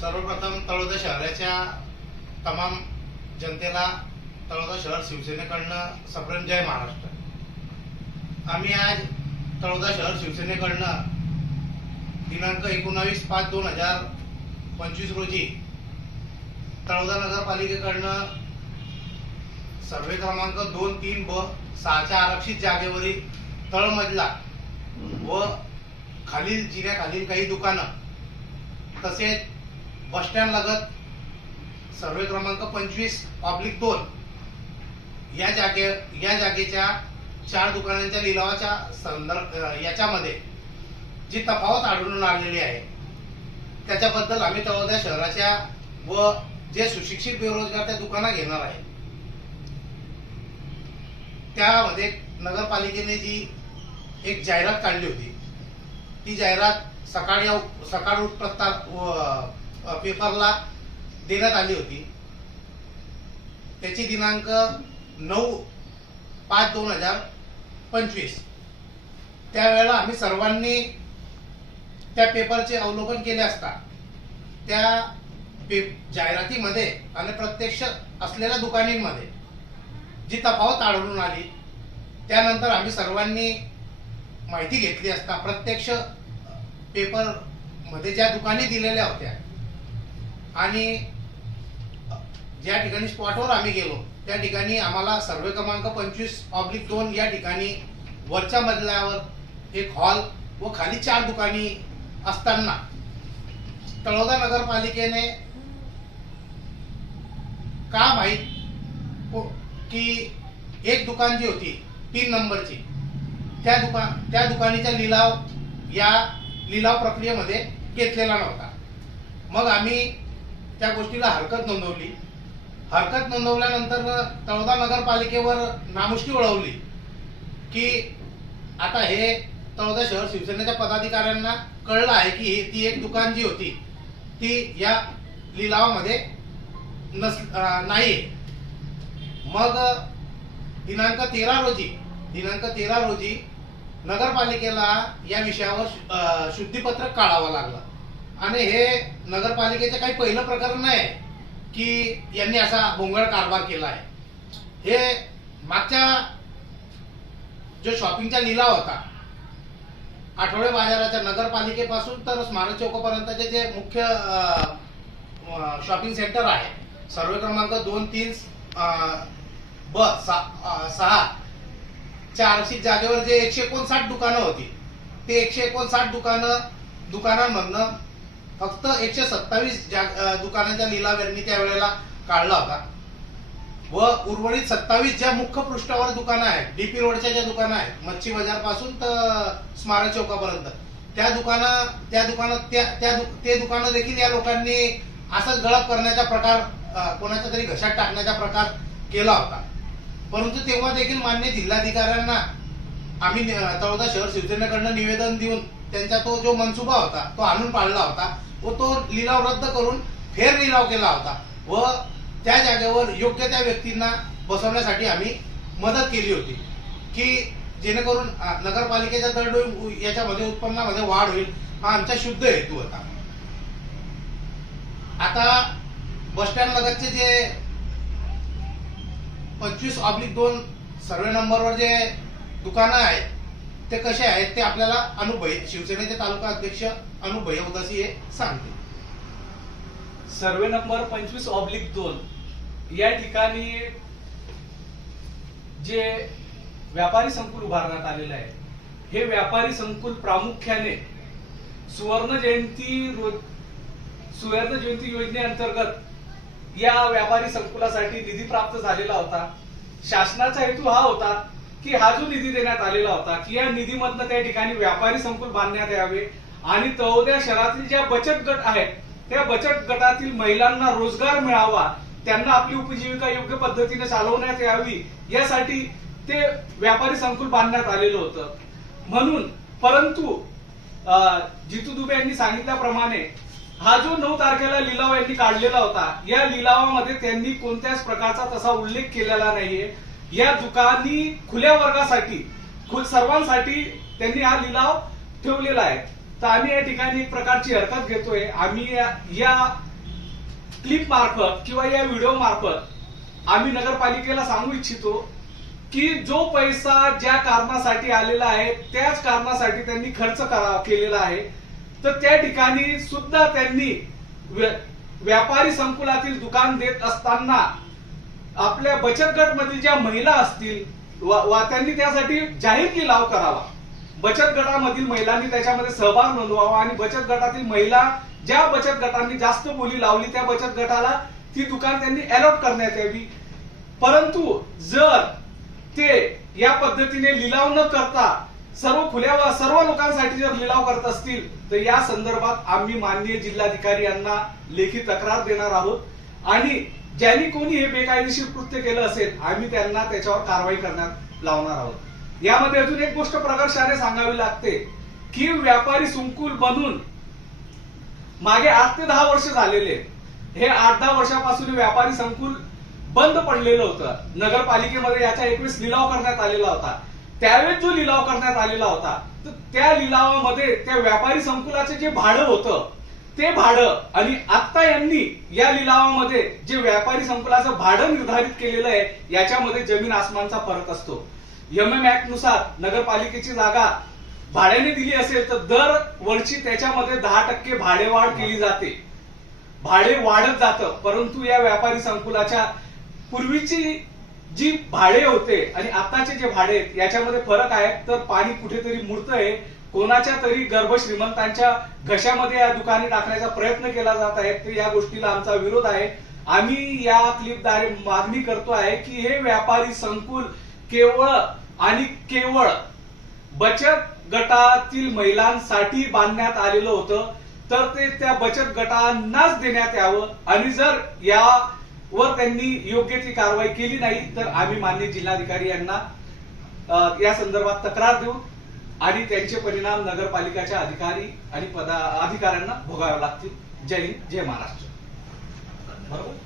सर्वप्रथम तळोदा शहराच्या तमाम जनतेला तळोदा शहर शिवसेनेकडनं सप्रेम जय महाराष्ट्र. आम्ही आज तळोदा शहर शिवसेनेकडनं दिनांक एकोणावीस पाच दोन हजार पंचवीस रोजी तळोदा नगरपालिकेकडनं सर्वे क्रमांक दोन तीन ब सहाच्या आरक्षित जागेवरील तळमजला व खालील जिन्याखालील काही दुकानं तसेच बसस्टँड लगत सर्वे क्रमांक पंचवीस पब्लिक दोन. या जागे या जागेच्या चार दुकानांच्या लिलावाच्या संदर्भ याच्यामध्ये जी तफावत आढळून आलेली आहे त्याच्याबद्दल आम्ही तळोद्या शहराच्या व जे सुशिक्षित बेरोजगार त्या दुकाना घेणार आहे त्यामध्ये नगरपालिकेने जी एक जाहिरात काढली होती ती जाहिरात सकाळी सकाळ उठ प्रस्ताव व- पेपरला देण्यात आली होती. त्याची दिनांक नऊ पाच दोन हजार पंचवीस. त्यावेळेला आम्ही सर्वांनी त्या पेपरचे अवलोकन केले असता त्या पे जाहिरातीमध्ये आणि प्रत्यक्ष असलेल्या दुकानींमध्ये जी तफावत आढळून आली त्यानंतर आम्ही सर्वांनी माहिती घेतली असता प्रत्यक्ष पेपरमध्ये ज्या दुकाने दिलेल्या होत्या आणि ज्या ठिकाणी स्पॉटवर आम्ही गेलो त्या ठिकाणी आम्हाला सर्वे क्रमांक पंचवीस ऑब्लिक दोन या ठिकाणी वरच्या मजल्यावर एक हॉल व खाली चार दुकानी असताना तळोदा नगरपालिकेने का माहीत हो, की एक दुकान जी होती तीन नंबरची त्या दुकान त्या दुकानीचा लिलाव या लिलाव प्रक्रियेमध्ये घेतलेला नव्हता. मग आम्ही त्या गोष्टीला हरकत नोंदवली. हरकत नोंदवल्यानंतर तळोदा नगरपालिकेवर नामुष्की वळवली की आता हे तळोदा शहर शिवसेनेच्या पदाधिकाऱ्यांना कळलं आहे की ती एक दुकान जी होती ती या लिलावामध्ये नस नाही. मग दिनांक तेरा रोजी दिनांक तेरा रोजी नगरपालिकेला या विषयावर शुद्धीपत्रक काढावं लागलं. आणि हे नगरपालिकेचं काही पहिलं प्रकरण नाही की यांनी असा भोंगळ कारभार केला आहे. हे मागच्या जो शॉपिंगचा लिलाव होता आठवडे बाजाराच्या नगरपालिकेपासून तर स्मारक चौकापर्यंतचे जे मुख्य शॉपिंग सेंटर आहे सर्वे क्रमांक दोन तीन ब सहा च्या आरक्षित जागेवर जे एकशे एकोणसाठ दुकानं होती ते एकशे एकोणसाठ दुकानं दुकानांमधनं फक्त एकशे सत्तावीस दुकानाच्या अं, लिलाव यांनी त्यावेळेला काढला होता. व उर्वरित सत्तावीस ज्या मुख्य पृष्ठावर दुकानं आहेत डीपी रोडच्या ज्या दुकानं आहेत मच्छी बाजारपासून तर स्मारक चौकापर्यंत त्या दुकानं त्या दुकानात त्या त्या दु- ते दुकानं देखील या लोकांनी असंच गळप करण्याचा प्रकार कोणाच्या तरी घशात टाकण्याचा प्रकार केला होता. परंतु तेव्हा देखील मान्य जिल्हाधिकाऱ्यांना आम्ही नि- तळोदा शहर शिवसेनेकडनं निवेदन देऊन त्यांचा तो जो मनसुबा होता तो आणून पाडला होता व तो लिलाव रद्द करून फेर लिलाव केला होता व त्या जागेवर योग्य त्या व्यक्तींना बसवण्यासाठी आम्ही मदत केली होती की जेणेकरून नगरपालिकेच्या दरडोई याच्यामध्ये उत्पन्नामध्ये वाढ होईल हा आमचा शुद्ध हेतू होता. आता बस स्टँड लगतचे जे पंचवीस ऑब्लिक दोन सर्वे नंबरवर जे दुकानं आहेत ते कसे आहेत ते आपल्याला अनुभय शिवसेनेचे तालुका अध्यक्ष अनुभय उदासी हे सांगते सर्वे नंबर पंचवीस ऑब्लिक दोन. या ठिकाणी जे व्यापारी संकुल उभारण्यात आलेलं आहे हे व्यापारी संकुल प्रामुख्याने सुवर्ण जयंती सुवर्ण जयंती योजनेअंतर्गत या व्यापारी संकुलासाठी निधी प्राप्त झालेला होता. शासनाचा हेतू हा होता की हा जो निधी देण्यात आलेला होता की या निधीमधनं त्या ठिकाणी व्यापारी संकुल बांधण्यात यावे आणि तळोद्या शहरातील ज्या बचत गट आहेत त्या बचत गटातील महिलांना रोजगार मिळावा त्यांना आपली उपजीविका योग्य पद्धतीने चालवण्यात यावी यासाठी ते व्यापारी संकुल बांधण्यात आलेलं होतं. म्हणून परंतु अं, जितू दुबे यांनी सांगितल्याप्रमाणे हा जो नऊ तारखेला लिलाव यांनी काढलेला होता या लिलावामध्ये त्यांनी कोणत्याच प्रकारचा तसा उल्लेख केलेला नाहीये. या दुकानी खुल्या वर्गासाठी सर्वांसाठी त्यांनी हा लिलाव ठेवलेला आहे. तर आम्ही या ठिकाणी एक प्रकारची हरकत घेतोय. आम्ही या- क्लिप मार्फत किंवा या व्हिडिओ मार्फत आम्ही नगरपालिकेला सांगू इच्छितो की जो पैसा ज्या कारणासाठी आलेला आहे त्याच कारणासाठी त्यांनी खर्च करा केलेला आहे. तर त्या ठिकाणी सुद्धा त्यांनी व्यापारी संकुलातील दुकान देत असताना आपल्या बचत गट मधील ज्या महिला असतील वा वा त्यांनी त्यासाठी जाहीर लिलाव करावा. बचत गटामधील महिलांनी त्याच्यामध्ये सहभाग नोंदवावा आणि बचत गटातील महिला ज्या बचत गटांनी जास्त बोली लावली त्या बचत गटाला ती दुकान त्यांनी अलॉट करण्यात यावी. परंतु जर ते या पद्धतीने लिलाव न करता सर्व खुल्या सर्व लोकांसाठी जर लिलाव करत असतील तर या संदर्भात आम्ही माननीय जिल्हाधिकारी यांना लेखी तक्रार देणार आहोत. आणि ज्यांनी कोणी हे बेकायदेशीर कृत्य केलं असेल आम्ही त्यांना त्याच्यावर कारवाई करण्यात लावणार आहोत. यामध्ये अजून एक गोष्ट प्रकर्षाने सांगावी लागते की व्यापारी संकुल बनून मागे आठ ते दहा वर्ष झालेले हे आठ दहा वर्षापासून व्यापारी संकुल बंद पडलेलं होतं. नगरपालिकेमध्ये याचा एकवीस लिलाव करण्यात आलेला होता. त्यावेळेस जो लिलाव करण्यात आलेला होता तर त्या लिलावामध्ये त्या व्यापारी संकुलाचे जे भाडं होतं ते भाडं आणि आता यांनी या लिलावामध्ये जे व्यापारी संकुलाचं भाडं निर्धारित केलेलं आहे याच्यामध्ये जमीन आसमानचा फरक असतो. एम एम ऍक्टनुसार नगरपालिकेची जागा भाड्याने दिली असेल तर दर वर्षी त्याच्यामध्ये दहा टक्के भाडेवाढ केली जाते. भाडे वाढत जातं परंतु या व्यापारी संकुलाच्या पूर्वीची जी भाडे होते आणि आताचे जे भाडे आहेत याच्यामध्ये फरक आहे तर पाणी कुठेतरी मुरतंय कोणाच्या तरी गर्भश्रीमंतांच्या घशामध्ये या दुकाने टाकण्याचा प्रयत्न केला जात आहे तर या गोष्टीला आमचा विरोध आहे. आम्ही या क्लिपद्वारे मागणी करतो आहे की हे व्यापारी संकुल केवळ आणि केवळ बचत गटातील महिलांसाठी बांधण्यात आलेलं होतं तर ते त्या बचत गटांनाच देण्यात यावं आणि जर यावर त्यांनी योग्य ती कारवाई केली नाही तर आम्ही मान्य जिल्हाधिकारी यांना या संदर्भात तक्रार देऊ. आणि त्यांचे परिणाम नगरपालिकाच्या अधिकारी आणि पदा अधिकाऱ्यांना भोगावे लागतील. जय हिंद जय महाराष्ट्र. बरोबर?